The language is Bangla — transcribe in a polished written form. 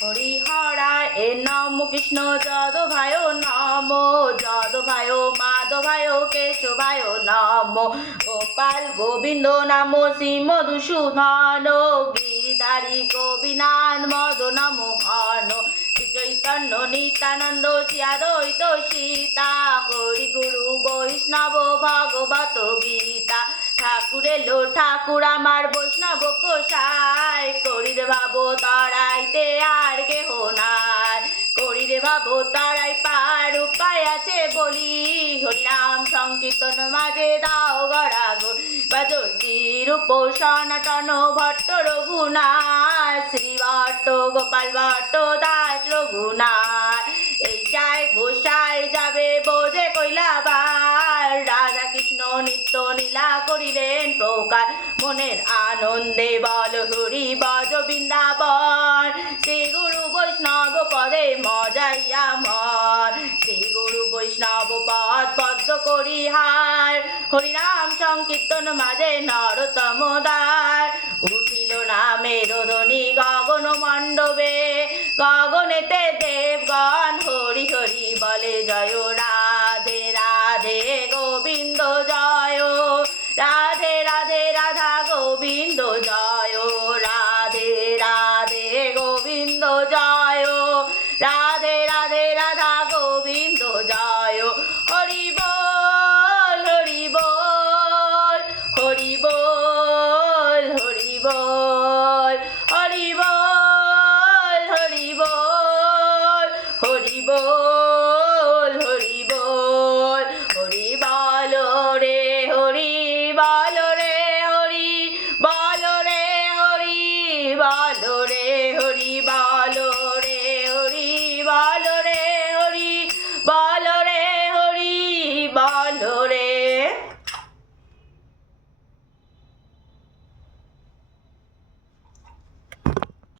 হরিহরায় এ নম কৃষ্ণ যদভায় নম যদভায় মাধবায় কেশবায় নম গোপাল গোবিন্দ নাম শ্রী মধুসূদন গিরিধারী গোপীনাথ মদন মোহন শ্রী চৈতন্য নিত্যানন্দ শ্রী অদ্বৈত সীতা হরি গুরু বৈষ্ণব ভগবত গীতা ঠাকুর এলো ঠাকুর আমার বৈষ্ণব কোষায় করি রে ভাবো তরাইতে আর কেহ নাই করি রে ভাবো তরাই পার উপায় আছে বলি হরিনাম সংকীর্তন মাঝে দাও গড়া বাজো শ্রীরূপ সনাতন ভট্ট রঘুনাথ শ্রী ভট্ট গোপাল ভট্ট দাস রঘুনাথ এই সাই গোসাই যাবে বোঝে কৈলাবার রাধা কৃষ্ণ নিত্য লীলা করিলেন প্রকার মনের আনন্দে বল হরি বজ বৃন্দাবন শ্রী গুরু বৈষ্ণব পদে মজাইয়া মন শ্রী গুরু বৈষ্ণব পদ পদ্ম করি হার হরিনাম সংকীর্তন মাঝে নরতম দ্বার উঠিল নামের ধ্বনি গগন মণ্ডপে গগনেতে দেবগণ হরি হরি বলে জয় রাধে রাধে গোবিন্দ জয় রাধে রাধে রাধা গোবিন্দ জয় রাধে রাধে গোবিন্দ জয় রাধে রাধে রাধা গোবিন্দ জয় হরি বল হরি বল হরি বল হরি বল হরি বল হরি বল হরি বল